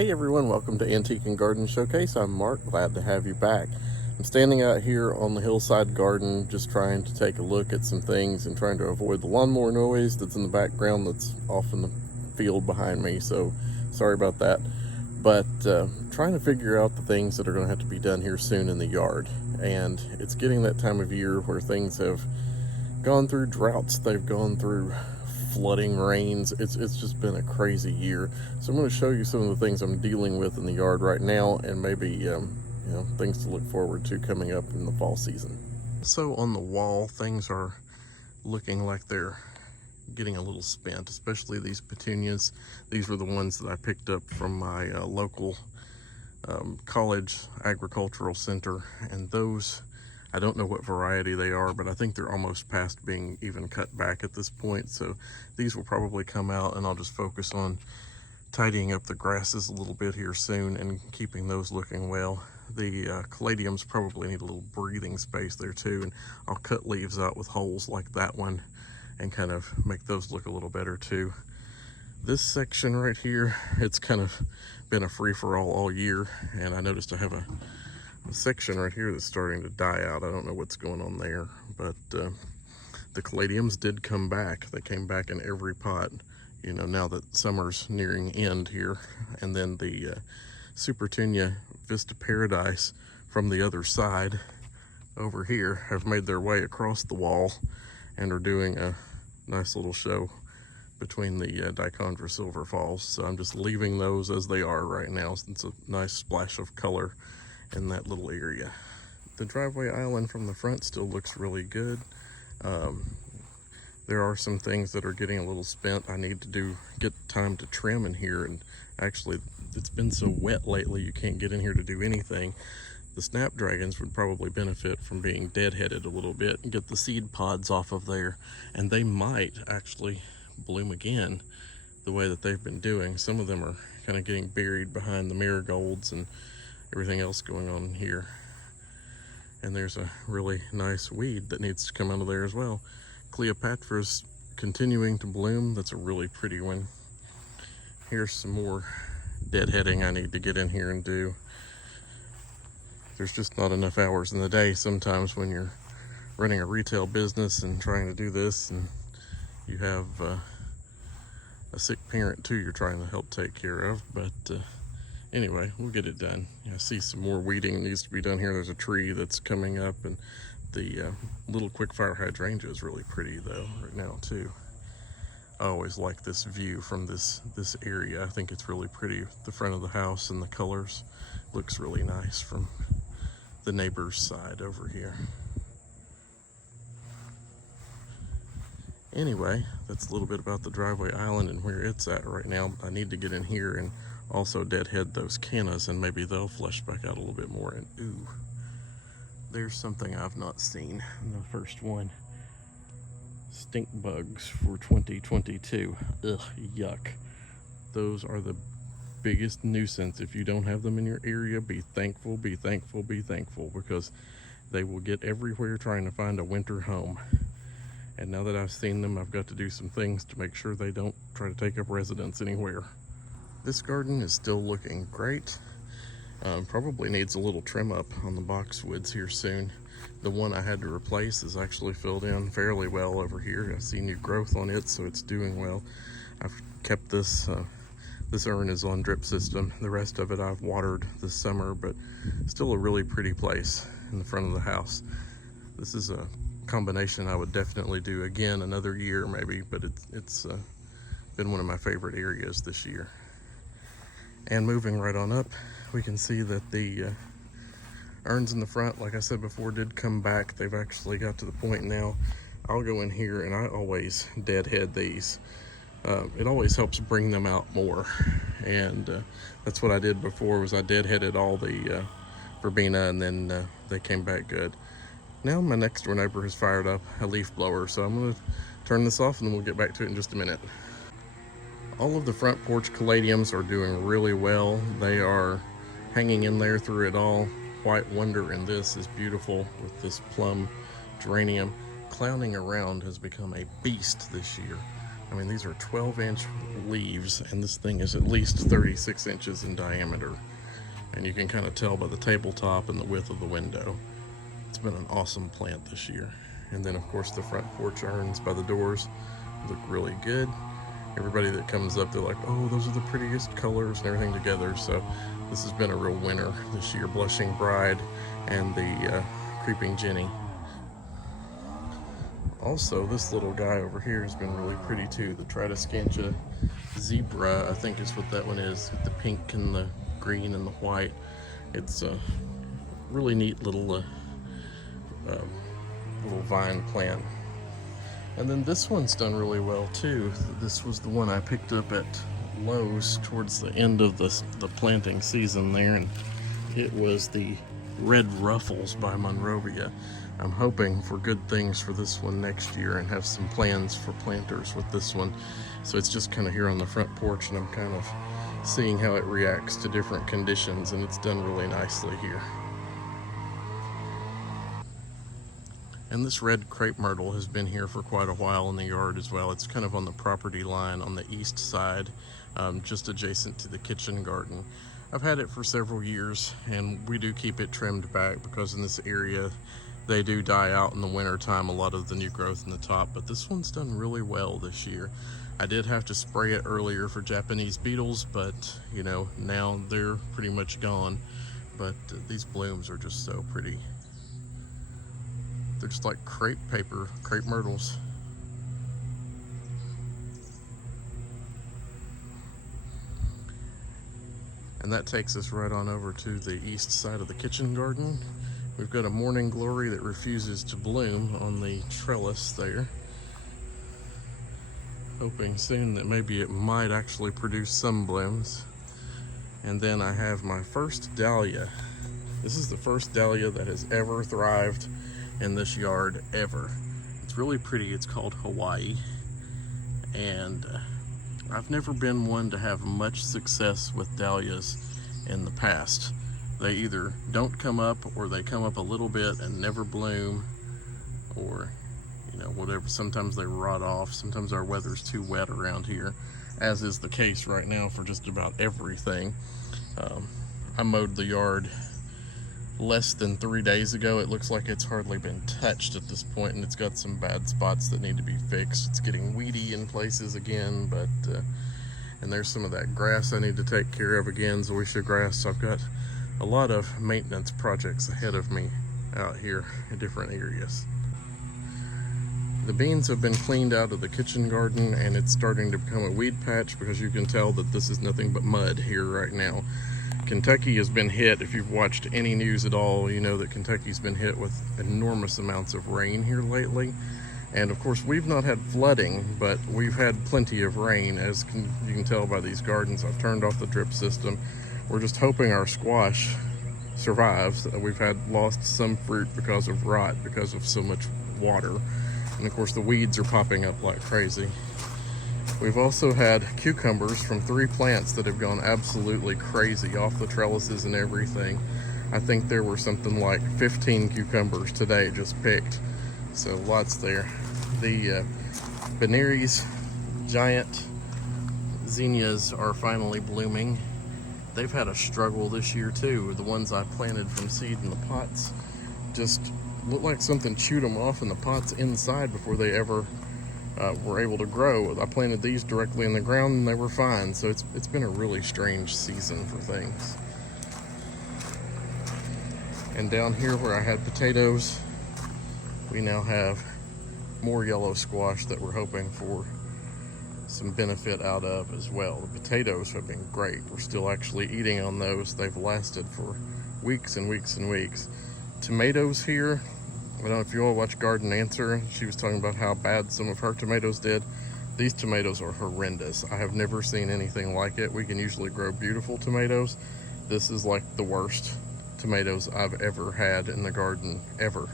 Hey everyone, welcome to Antique and Garden Showcase. I'm Mark, glad to have you back. I'm standing out here on the hillside garden just trying to take a look at some things and trying to avoid the lawnmower noise that's in the background that's off in the field behind me, so sorry about that. But trying to figure out the things that are going to have to be done here soon in the yard. And it's getting that time of year where things have gone through droughts, they've gone through flooding rains. It's just been a crazy year. So I'm going to show you some of the things I'm dealing with in the yard right now, and maybe things to look forward to coming up in the fall season. So on the wall, things are looking like they're getting a little spent, especially these petunias. These were the ones that I picked up from my local college agricultural center, and those, I don't know what variety they are, but I think they're almost past being even cut back at this point. So these will probably come out, and I'll just focus on tidying up the grasses a little bit here soon and keeping those looking well. The caladiums probably need a little breathing space there too, and I'll cut leaves out with holes like that one and kind of make those look a little better too. This section right here, it's kind of been a free-for-all all year, and I noticed I have a section right here that's starting to die out. I don't know what's going on there, but the caladiums did come back. They came back in every pot, you know, now that summer's nearing end here. And then the Supertunia Vista Paradise from the other side over here have made their way across the wall and are doing a nice little show between the Dichondra Silver Falls. So I'm just leaving those as they are right now. It's a nice splash of color in that little area. The driveway island from the front still looks really good. There are some things that are getting a little spent. I need to get time to trim in here, and actually it's been so wet lately you can't get in here to do anything. The snapdragons would probably benefit from being deadheaded a little bit and get the seed pods off of there, and they might actually bloom again the way that they've been doing. Some of them are kind of getting buried behind the marigolds and everything else going on here. And there's a really nice weed that needs to come out of there as well. Cleopatra's continuing to bloom. That's a really pretty one. Here's some more deadheading I need to get in here and do. There's just not enough hours in the day sometimes when you're running a retail business and trying to do this, and you have a sick parent too you're trying to help take care of. But anyway, we'll get it done. I see some more weeding needs to be done here. There's a tree that's coming up, and the little quickfire hydrangea is really pretty though right now too. I always like this view from this area. I think it's really pretty. The front of the house and the colors looks really nice from the neighbor's side over here. Anyway, that's a little bit about the driveway island and where it's at right now. I need to get in here and also deadhead those cannas, and maybe they'll flesh back out a little bit more. And ooh, there's something I've not seen in the first one. Stink bugs for 2022. Ugh, yuck. Those are the biggest nuisance. If you don't have them in your area, be thankful, be thankful, be thankful, because they will get everywhere trying to find a winter home. And now that I've seen them, I've got to do some things to make sure they don't try to take up residence anywhere. This garden is still looking great. Probably needs a little trim up on the boxwoods here soon. The one I had to replace is actually filled in fairly well over here. I see new growth on it, so it's doing well. I've kept this, this urn is on drip system. The rest of it I've watered this summer, but still a really pretty place in the front of the house. This is a combination I would definitely do again another year maybe, but it's been one of my favorite areas this year. And moving right on up, we can see that the urns in the front, like I said before, did come back. They've actually got to the point now I'll go in here and I always deadhead these. It always helps bring them out more, and that's what I did before, was I deadheaded all the verbena, and then they came back good. Now my next door neighbor has fired up a leaf blower, so I'm going to turn this off and then we'll get back to it in just a minute. All of the front porch caladiums are doing really well. They are hanging in there through it all. White Wonder in this is beautiful with this Plum Geranium. Clowning around has become a beast this year. I mean, these are 12-inch leaves, and this thing is at least 36 inches in diameter. And you can kind of tell by the tabletop and the width of the window. It's been an awesome plant this year. And then, of course, the front porch urns by the doors look really good. Everybody that comes up, they're like, oh, those are the prettiest colors and everything together. So this has been a real winner this year. Blushing Bride and the Creeping Jenny. Also, this little guy over here has been really pretty too. The Tradescantia Zebra, I think is what that one is. The pink and the green and the white. It's a really neat little vine plant. And then this one's done really well too. This was the one I picked up at Lowe's towards the end of the planting season there, and it was the Red Ruffles by Monrovia. I'm hoping for good things for this one next year and have some plans for planters with this one. So it's just kind of here on the front porch, and I'm kind of seeing how it reacts to different conditions, and it's done really nicely here. And this red crepe myrtle has been here for quite a while in the yard as well. It's kind of on the property line on the east side, just adjacent to the kitchen garden. I've had it for several years, and we do keep it trimmed back because in this area they do die out in the winter time, a lot of the new growth in the top, but this one's done really well this year. I did have to spray it earlier for Japanese beetles, but you know, now they're pretty much gone. But these blooms are just so pretty. They're just like crepe paper, crepe myrtles. And that takes us right on over to the east side of the kitchen garden. We've got a morning glory that refuses to bloom on the trellis there. Hoping soon that maybe it might actually produce some blooms. And then I have my first dahlia. This is the first dahlia that has ever thrived in this yard ever. It's really pretty. It's called Hawaii. And I've never been one to have much success with dahlias in the past. They either don't come up, or they come up a little bit and never bloom, or you know, whatever. Sometimes they rot off. Sometimes our weather's too wet around here, as is the case right now for just about everything. I mowed the yard less than 3 days ago. It looks like it's hardly been touched at this point, and it's got some bad spots that need to be fixed. It's getting weedy in places again, but and there's some of that grass I need to take care of again, zoysia grass. So I've got a lot of maintenance projects ahead of me out here in different areas. The beans have been cleaned out of the kitchen garden, and it's starting to become a weed patch because you can tell that this is nothing but mud here right now. Kentucky has been hit. If you've watched any news at all, you know that Kentucky's been hit with enormous amounts of rain here lately. And of course, we've not had flooding, but we've had plenty of rain, as you can tell by these gardens. I've turned off the drip system. We're just hoping our squash survives. We've had lost some fruit because of rot, because of so much water. And of course, the weeds are popping up like crazy. We've also had cucumbers from 3 plants that have gone absolutely crazy off the trellises and everything. I think there were something like 15 cucumbers today just picked. So lots there. The Berea's giant zinnias are finally blooming. They've had a struggle this year too. The ones I planted from seed in the pots just looked like something chewed them off in the pots inside before they ever were able to grow. I planted these directly in the ground and they were fine. So it's been a really strange season for things. And down here where I had potatoes, we now have more yellow squash that we're hoping for some benefit out of as well. The potatoes have been great. We're still actually eating on those. They've lasted for weeks and weeks and weeks. Tomatoes here, I don't know if you all watch Garden Answer. She was talking about how bad some of her tomatoes did. These tomatoes are horrendous. I have never seen anything like it. We can usually grow beautiful tomatoes. This is like the worst tomatoes I've ever had in the garden, ever.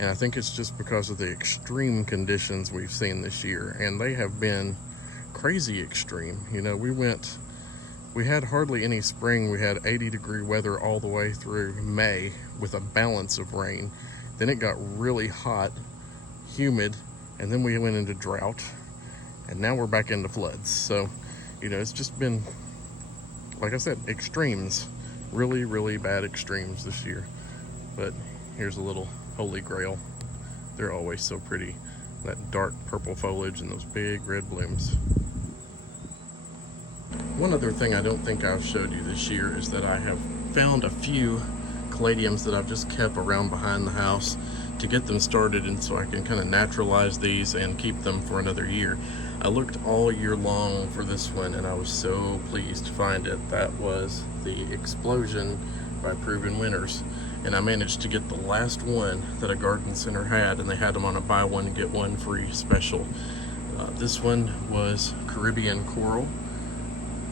And I think it's just because of the extreme conditions we've seen this year. And they have been crazy extreme. You know, we had hardly any spring. We had 80-degree weather all the way through May with a balance of rain. Then it got really hot, humid, and then we went into drought. and now we're back into floods. So, you know, it's just been, like I said, extremes, really, really bad extremes this year. But here's a little holy grail. They're always so pretty. That dark purple foliage and those big red blooms. One other thing I don't think I've showed you this year is that I have found a few caladiums that I've just kept around behind the house to get them started, and so I can kind of naturalize these and keep them for another year. I looked all year long for this one, and I was so pleased to find it. That was the Explosion by Proven Winners, and I managed to get the last one that a garden center had, and they had them on a buy one get one free special. This one was Caribbean Coral,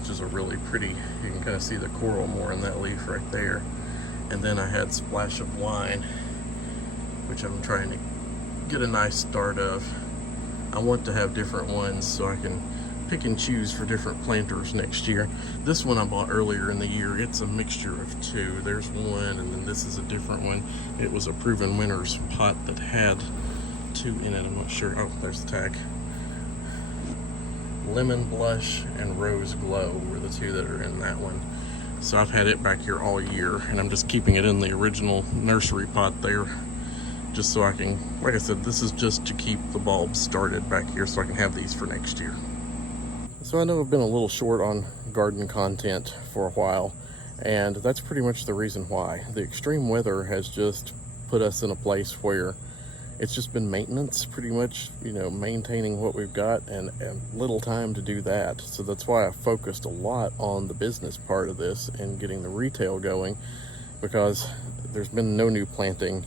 which is a really pretty, you can kind of see the coral more in that leaf right there. And then I had Splash of Wine, which I'm trying to get a nice start of. I want to have different ones so I can pick and choose for different planters next year. This one I bought earlier in the year. It's a mixture of two. There's one, and then this is a different one. It was a Proven Winners pot that had two in it. I'm not sure. Oh, there's the tag. Lemon Blush and Rose Glow were the two that are in that one. So I've had it back here all year, and I'm just keeping it in the original nursery pot there, just so I can, like I said, this is just to keep the bulbs started back here so I can have these for next year. So I know I've been a little short on garden content for a while, and that's pretty much the reason why. The extreme weather has just put us in a place where it's just been maintenance, pretty much, you know, maintaining what we've got, and little time to do that. So that's why I focused a lot on the business part of this and getting the retail going, because there's been no new planting.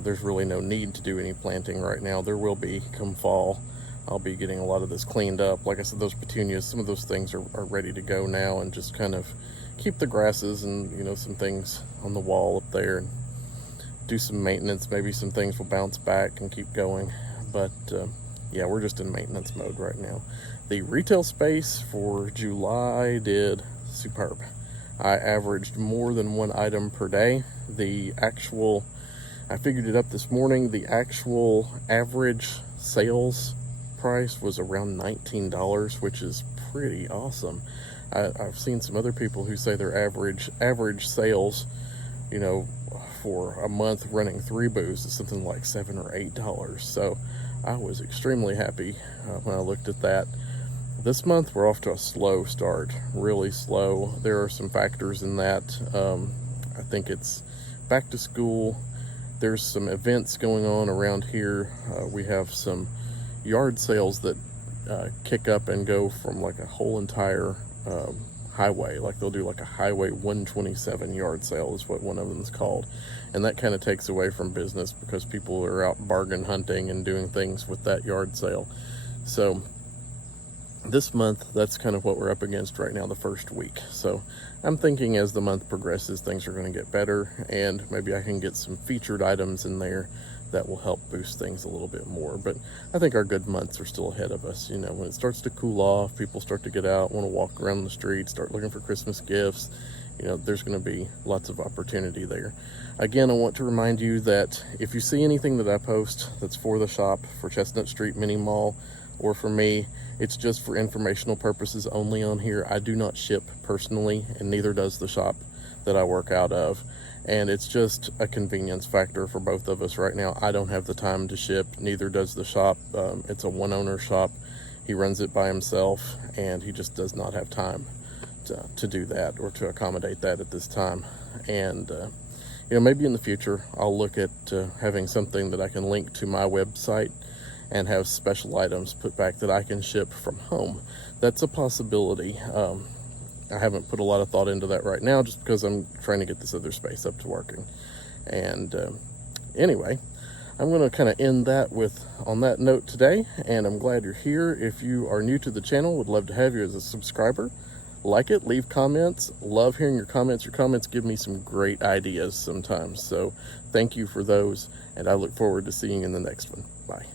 There's really no need to do any planting right now. There will be come fall. I'll be getting a lot of this cleaned up. Like I said, those petunias, some of those things are ready to go now, and just kind of keep the grasses and, you know, some things on the wall up there, and do some maintenance. Maybe some things will bounce back and keep going, but yeah, we're just in maintenance mode right now. The retail space for July did superb. I averaged more than one item per day. I figured it up this morning, the actual average sales price was around $19, which is pretty awesome. I've seen some other people who say their average sales, you know, for a month running 3 booths is something like $7 or $8. So I was extremely happy when I looked at that. This month we're off to a slow start, really slow. There are some factors in that. I think it's back to school. There's some events going on around here. We have some yard sales that kick up and go from like a whole entire highway. Like they'll do like a Highway 127 yard sale is what one of them is called, and that kind of takes away from business because people are out bargain hunting and doing things with that yard sale. So this month, that's kind of what we're up against right now, the first week. So I'm thinking as the month progresses, things are going to get better, and maybe I can get some featured items in there that will help boost things a little bit more. But I think our good months are still ahead of us. You know, when it starts to cool off, people start to get out, want to walk around the street, start looking for Christmas gifts. You know, there's going to be lots of opportunity there. Again, I want to remind you that if you see anything that I post that's for the shop, for Chestnut Street Mini Mall, or for me, it's just for informational purposes only on here. I do not ship personally, and neither does the shop that I work out of. And it's just a convenience factor for both of us right now. I don't have the time to ship, neither does the shop. It's a one-owner shop. He runs it by himself, and he just does not have time to do that or to accommodate that at this time. And you know, maybe in the future I'll look at having something that I can link to my website and have special items put back that I can ship from home. That's a possibility. I haven't put a lot of thought into that right now just because I'm trying to get this other space up to working. And anyway, I'm going to kind of end that on that note today, and I'm glad you're here. If you are new to the channel, would love to have you as a subscriber. Like it, leave comments. Love hearing your comments. Your comments give me some great ideas sometimes. So thank you for those, and I look forward to seeing you in the next one. Bye.